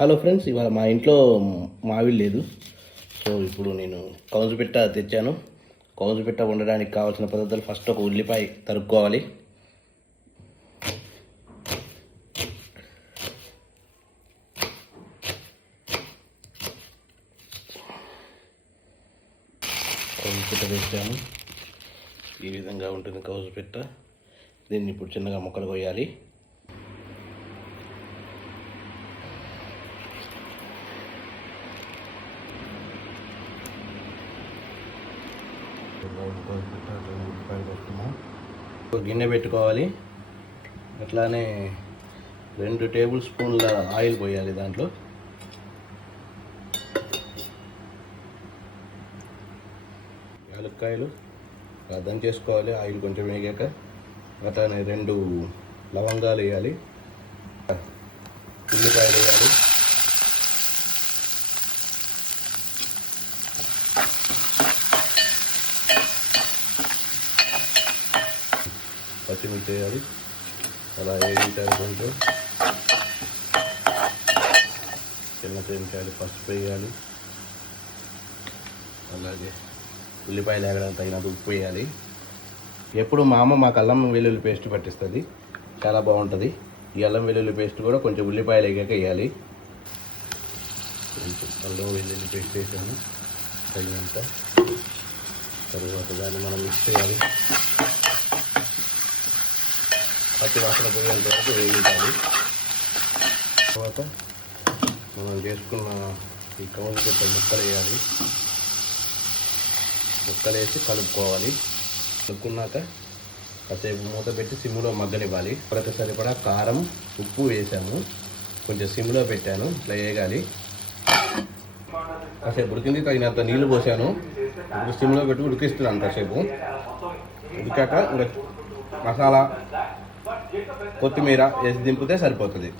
Hello friends, ఇవాళ మా ఇంట్లో మావిడి లేదు. సో ఇప్పుడు నేను కౌజుపిట్ట తెచ్చాను. కౌజుపిట్ట వండడానికి కావాల్సిన పదార్థాలు: ఫస్ట్ ఒక ఉల్లిపాయ తరుక్కోవాలి, కౌజుపిట్ట తెచ్చాను. ఈ విధంగా ఉంటుంది కౌజుపిట్ట. దీన్ని ఇప్పుడు చిన్నగా ముక్కలు కొయ్యాలి. గిన్నె పెట్టుకోవాలి. అట్లానే 2 టేబుల్ స్పూన్ల ఆయిల్ పోయాలి. దాంట్లో యాలక్కాయలు అర్థం చేసుకోవాలి. ఆయిల్ కొంచెం వేగాక అట్లానే 2 లవంగాలు వేయాలి, ఉల్లిపాయలు వేయాలి, పచ్చిమిర్చి వేయాలి. అలా వేయించాలి. కొంచెం చిన్న చెంచాలు పసుపు వేయాలి. అలాగే ఉల్లిపాయలు వేగడానికి తగినంత ఉప్పు వేయాలి. ఎప్పుడు మా అమ్మ మాకు అల్లం వెల్లుల్లి పేస్ట్ పట్టిస్తుంది, చాలా బాగుంటుంది. ఈ అల్లం వెల్లుల్లి పేస్ట్ కూడా కొంచెం ఉల్లిపాయలు వేగాక వేయాలి. కొంచెం అల్లం వెల్లుల్లి పేస్ట్ వేసాము తగినంత. తర్వాత దాన్ని మనం మిక్స్ చేయాలి. పచ్చి వాసన పోయేంత వరకు వేయించాలి. తర్వాత మనం చేసుకున్న ఈ కౌజుపిట్ట ముక్కలు వేయాలి. ముక్కలు వేసి కలుపుకోవాలి. కలుపుకున్నాక కాసేపు మూత పెట్టి సిమ్లో మగ్గనివ్వాలి. మనకు సరిపడా కారం, ఉప్పు వేసాము. కొంచెం సిమ్లో పెట్టాను, ఇట్లా వేగాలి. కాసేపు ఉడికింది, తగినంత నీళ్లు పోసాను. ఇప్పుడు సిమ్లో పెట్టి ఉడికిస్తున్నాను. కాసేపు ఉడికాక ఇంకా మసాలా, కొత్తిమీర వేసి దింపితే సరిపోతుంది.